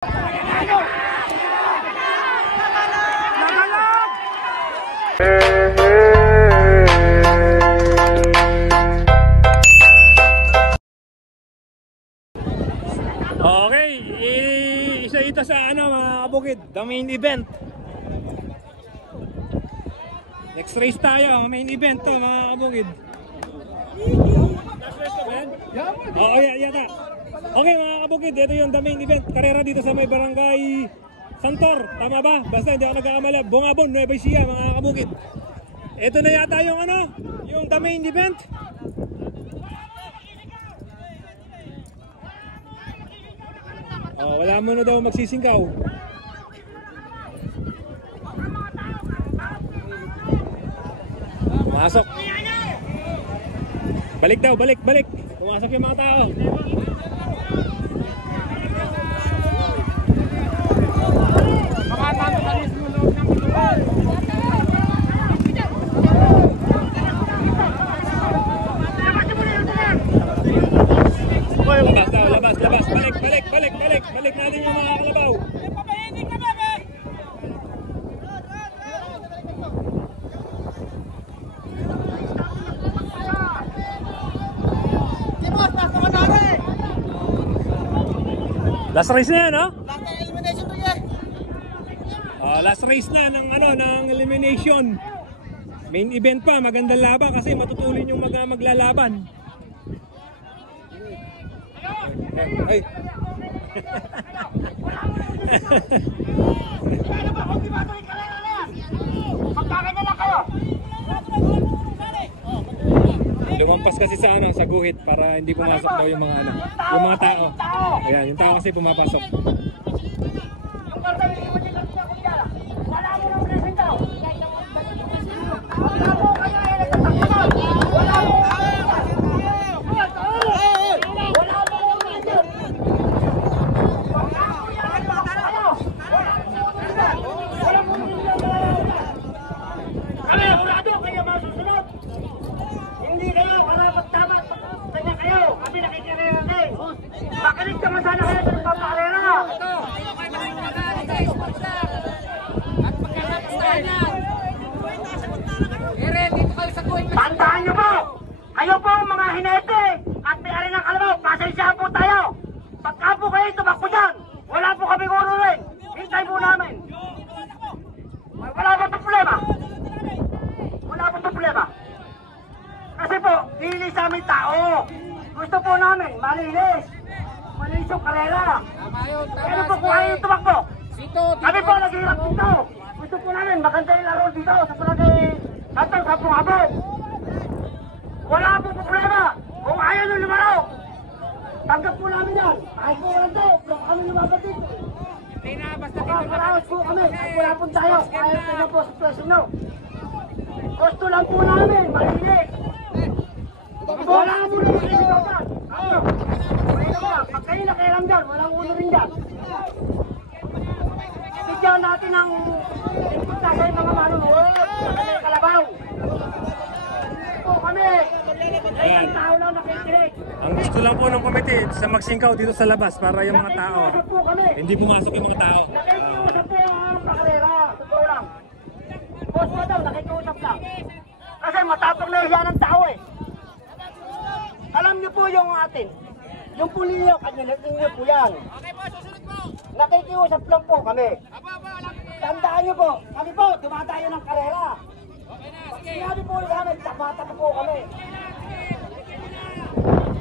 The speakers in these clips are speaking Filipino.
Okay, isa ito sa mga kabukid, the main event. Next race tayo, main event to mga kabukid. Last race to ba yan? Oo, yata. Okay mga kabukid, ito yung the main event. Karera dito sa may barangay Santor, tama ba? Basta hindi ako nagkakamali. Bungabon, Nueva Ecija mga kabukid. Ito na yata yung yung the main event. Wala mo na daw magsisingkaw. Pumasok. Balik daw, balik. Pumasok yung mga tao. Labas. Balik natin yung mga kalabaw. Last race na yan, no? Last race na ng elimination. Main event pa, magandang laban kasi matutulin yung maglalaban. Ay. Lumampas kasi sa guhit para hindi pumasok daw yung mga tao. Ayan, yung tao kasi pumapasok. Tandaan nyo po, kayo po mga hinete at may-ari ng kalabaw, pasensyahan po tayo. Pagka po kayo tumakbo dyan, wala po kami ururin. Hintay po namin. Wala po itong problema. Kasi po, linis sa aming tao. Gusto po namin, malinis yung karera. Kaya po kung kayo tumakbo, kami po naghihirap dito. Gusto po namin, maganda yung laro dito sa palagay Santor sa Bungabon. Wala po problema. Kung ayaw nyo lumaro, tanggap po namin yan. Kahit po yan to, kami lumabat dito. Makakaraos po kami. At wala po tayo. Kahit po po sa presyo nyo. Gusto lang po namin, malinis. Wala po naman kayo dapat. Pag kayo nakialam dyan, walang ulo rin dyan. Bigyan natin ang imputasan ng mga manunood sa kanyang kalabaw. Po kami, isang tao lang nakikinig. Ang gusto lang po ng komite sa magsingkaw dito sa labas para yung mga tao hindi pumasok yung mga tao. Nakikiusap po ang pakarera, totoo lang. Boss mo daw, nakikiusap lang. Kasi matapang na yan ng tao eh. Alam niyo po yung atin. Yung puliyo, kanyalitin niyo po yan. Okay po, susunod po. Nakikiusap lang po kami. Tandaan niyo po, kami po, dumatayo ng karera. Pag sinabi po sa amin, tapata po kami.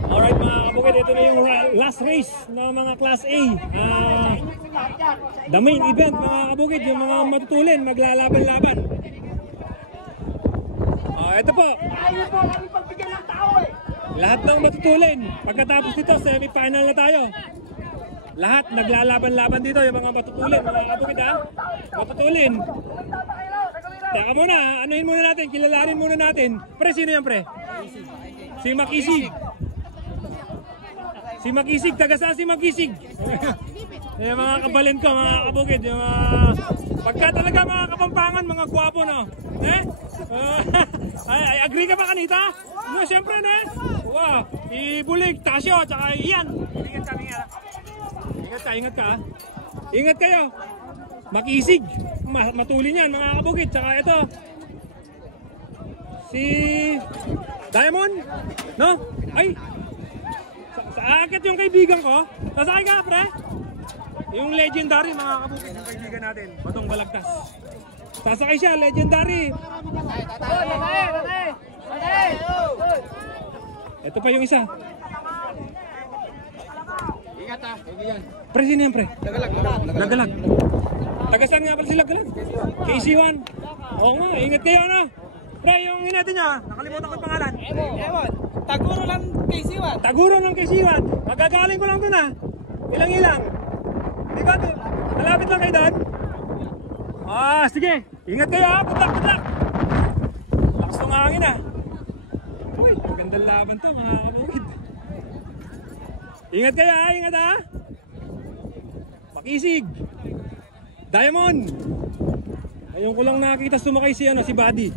Alright mga kabukid, ito na yung last race ng mga Class A. The main event mga kabukid, yung mga matutulin, maglalaban-laban. Ito po. Ayaw po kami pagbigyan ng tao eh. Lahat ng matutulin. Pagkatapos nito, semi-final na tayo. Lahat naglalaban-laban dito, yung mga matutulin. Mga kabukid ha, matutulin. Teka muna, anuhin muna natin, kilalanin muna natin. Pre, sino yan pre? Si Makisig. Si Makisig, taga saan si Makisig? Yung mga kabalin ko, mga kabukid. Yung pagka talaga mga kapampangan, mga gwapo no? Ay, agree ka ba kanita? No, siyempre ne? Wow, Ibulig, Tasyo, tsaka Ian. Ingat ka. Ingat ka. Ingat kayo. Makisig. Matulin yan mga kabukid. Tsaka ito. Si Diamond. No? Ay. Sa akit yung kaibigan ko. Sasakay ka, pre. Yung legendary mga kabukid. Yung kaibigan natin. Batong Balagtas. Sasakay siya, legendary. Ito pa yung isa. Ingat ha, kaibigan. Pre, sino yan, pre? Lagalag. Tagasan nga pala si Lagalag. KC1. Oo nga, ingat kayo, ano? Pre, yung hinati niya, nakalimutan ko yung pangalan. Ewan, Taguro lang KC1. Taguro ng KC1. Magagaling ko lang dun, ha? Ilang-ilang. Di ba? Malapit lang kayo doon? Ah, sige. Ingat kayo, ha? Good luck, good luck. Lakas ng hangin, ha? Uy, magandang laban to, mga kabukid. Ingat kayo, ha? Ingat, ha? Makisig. Diamond. Ngayon ko lang nakita sumakay si Buddy.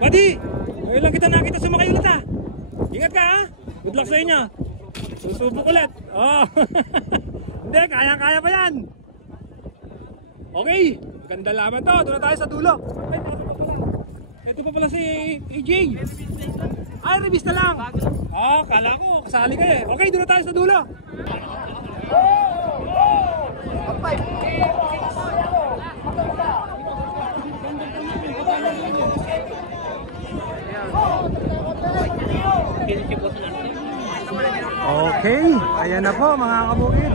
Buddy! Ngayon lang kita nakita sumakay ulit, ha? Ingat ka, ha? Good luck sa inyo. Susubok ulit. Oh. Hindi, kaya-kaya pa yan. Okay, ganda laban to. Doon na tayo sa dulo. Ay, ito pa pala si AJ. Ay, revista lang. Ah, kala ko, kasali ka eh. Okay, doon na tayo sa dulo. Okay, ayan na po mga kabukid.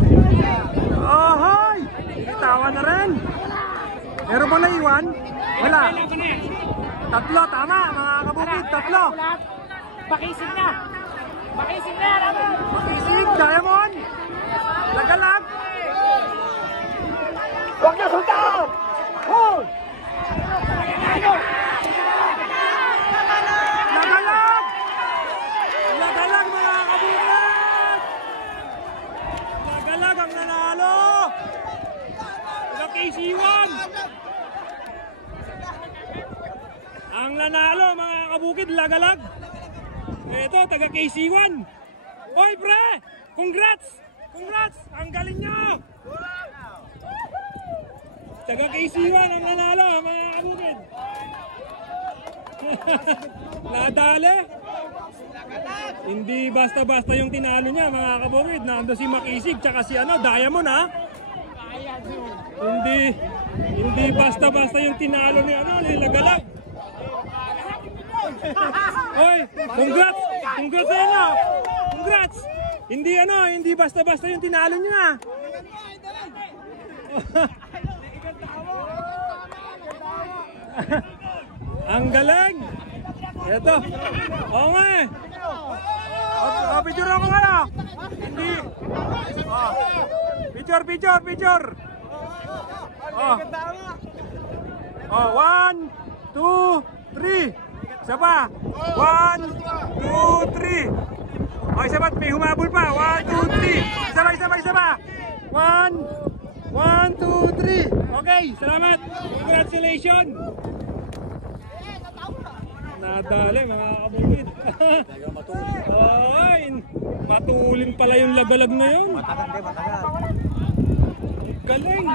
Oh, hoy! Tawa na rin. Meron ba naiwan? Wala. Tatlo, tama mga kabukid, tatlo. Pakisig na! Pakisig na! Pakisig, Diamond. Lagalag. Huwag niyo sundan! Hoy! Lagalag! Lagalag mga kabukid! Lagalag ang nanalo! Taga KC1! Ang nanalo mga kabukid, Lagalag! Ito, taga KC1! Hoy pre! Congrats! Congrats! Ang galing nyo! Taga KC1 ang nanalo mga kabukid! Nadali! Hindi basta-basta yung tinalo niya mga kabukid. Nando si Makisig tsaka si Diamond, ha? Hindi basta-basta yung tinalo ni ni Lagalag. Hoy, congrats! Congrats sa inyo! Congrats! Hindi basta-basta yung tinalo niya. Ang galing! Ito. Oo nga eh. Picture ako nga. Hindi. Picture. Oh, 1, 2, 3. Isa pa. 1, 2, 3. Oh, isa pa. May humabol pa. 1, 2, 3. Isa pa. 1, 2, 3. Okay, salamat. Congratulations. Nadali mga kabukid. Ay, matulin pala yung Lagalag na yun. Galing.